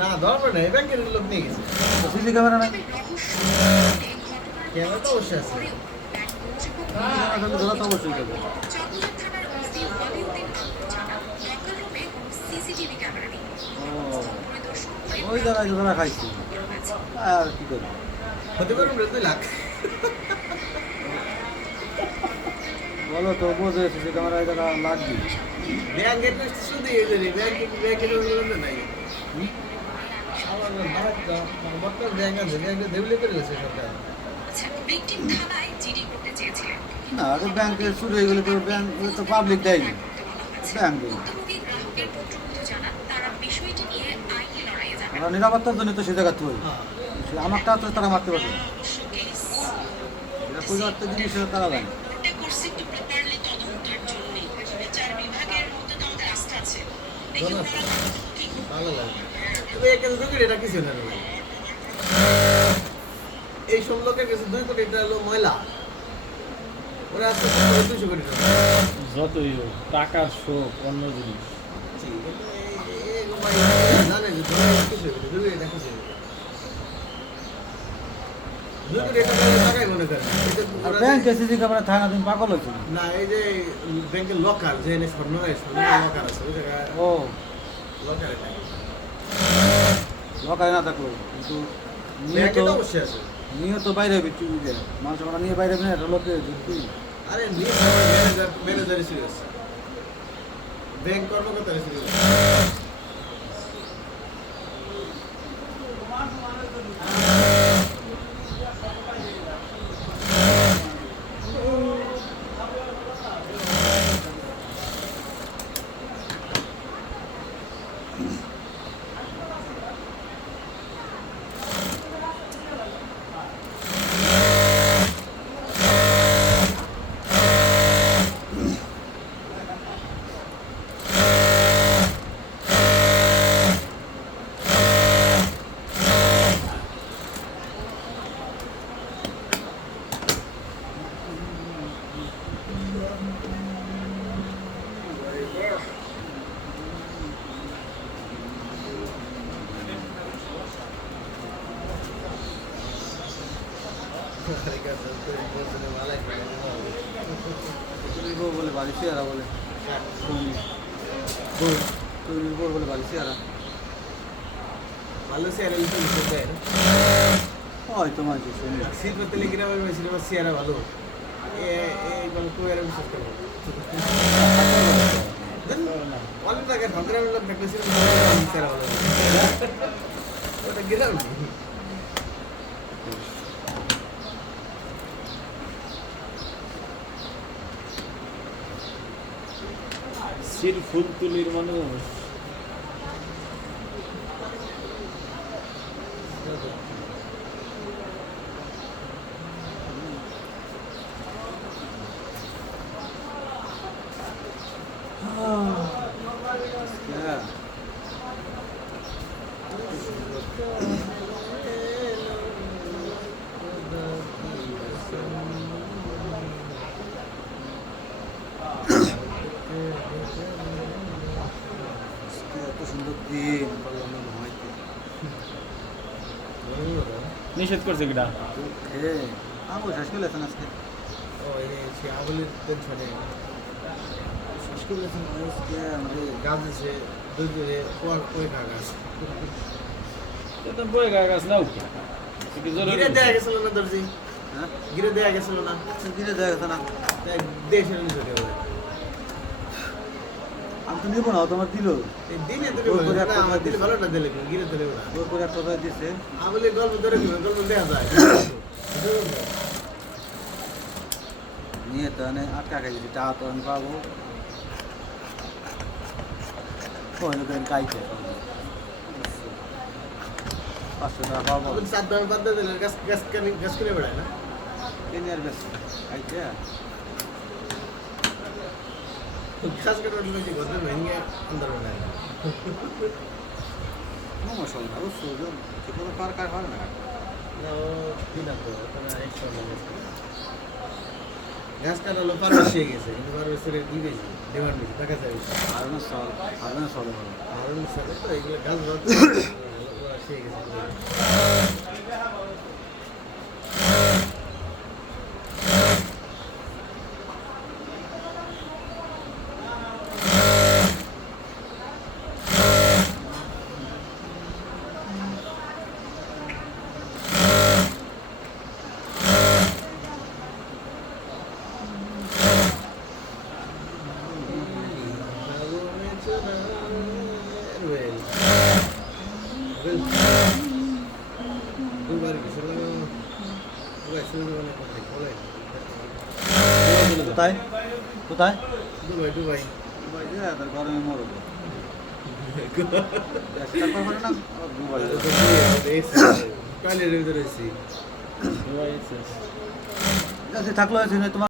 না ধরবে না, এই ব্যাংকের লোক নিয়ে গেছে। সিসি ক্যামেরা নাই, ক্যামেরা তো অবশ্যই আছে। ধরা তো অবশ্যই যাবে। ওই জায়গায় ধরা খাইছি আর কি করবো। হতে পারে 2 লাখ। বলো তো বোঝে সিসি ক্যামেরা এই জায়গা লাগবে। ব্যাংকের শুধু এই যে ব্যাংকের নাই। আমার ভারত বর্তমান ব্যাংক আছে, ব্যাংকে দেউলে করে গেছে সরকার। না আগে ব্যাংকে শুরু হয়ে গেলে তো ব্যাংক তো পাবলিক দেয়নি, ব্যাংক দেয়। ওরা নিরাপত্তার জন্য তো সে জায়গা তুই আমারটা তো তারা মারতে পারবে না, এটা পরিবর্ত জিনিস তারা জানে। ভালো লাগে। তবে এখানে 2 কোটি টাকা কিছু না রে। এই সব লোকের কাছে 2 কোটি টাকা হলো ময়লা। ওরা আসলে 200 কোটি টাকা। যতই হোক টাকার শোক অন্য জিনিস। জানে যে কিছু 2 কোটি টাকা কিছু 2 কোটি টাকাই মনে করেন। আর ব্যাংকে সিসি ক্যামেরা থাকে না, তুমি পাগল হয়েছিল না, এই যে ব্যাংকের লকার, যে স্বর্ণ লকার আছে, ওই জায়গায় ও লকারে নাই। লকারে না থাকলো কিন্তু ব্যাংকে তো অবশ্যই আছে। নিহত বাইরে হবে চুরি দিয়ে মানুষ আমরা নিয়ে বাইরে হবে না, এটা লোকে ঢুকবি। আরে ম্যানেজার সিরিয়াস, ব্যাংক কর্মকর্তা সিরিয়াস। বলে বাড়ি চেহারা বলে তৈরির পর বলে বাড়ি চেহারা ভালো চেয়ারা লিখে হয়তো মানুষ শুনি শিল্পতে লিখে সিনেমা চেয়ারা ভালো। এই গল্প এর বিশ্বাস করবো অনেক টাকা ঠকরামের লোক থাকলে সিনেমা চেয়ারা ভালো। ওটা গেলাম সির ফুল তুলির মানুষ। এত সুন্দর দিন নিষেধ করছে কিটা খেয়ে আবু শেষ করে লেছেন আজকে সে আগুনের টেনশনে শেষ করেছেন। আমাদের গাছ আছে দুধে ওই গাছ বই গাছ নাও গিরে দেয়া গেছিল না দর্জি, হ্যাঁ গিরে দেয়া গেছিল না, গিরে দেওয়া গেছে না, দেশের নিচে আমি তো নিবো না, তোমার দিল দিলে তুমি আমার দিলে ভালো না দিলে গিরে দিলে ওর করে একটা দিচ্ছে। আমি গল্প ধরে গল্প দেওয়া যায় নিয়ে তো আটকা খাইছি, চা তো আমি পাবো কাইতে 500 টাকা পাবো। 7 দামে বাদ দিলে গাছ কিনে বেড়ায় না কিনে আর বেশি খাইতে গাছ কাটার লোক ঘর ভেঙে আন্দার বেড়ায় না। মশলা অবশ্যই ঠিক মতো পার কার হয় না গাছ কাটা হলো পারমিশন গেছে, কিন্তু পারমিশনের কি বেশি ডিমান্ড বেশি টাকা চাই আর না চল আর না চলে আর তো এগুলো গাছ কোথায় কোথায় দুবাই দুবাই দুবাই যে তার গরমে মরবো একটা করে না দুবাই কালের ভিতরে আছি দুবাই এসেছে। থাকলো তোমার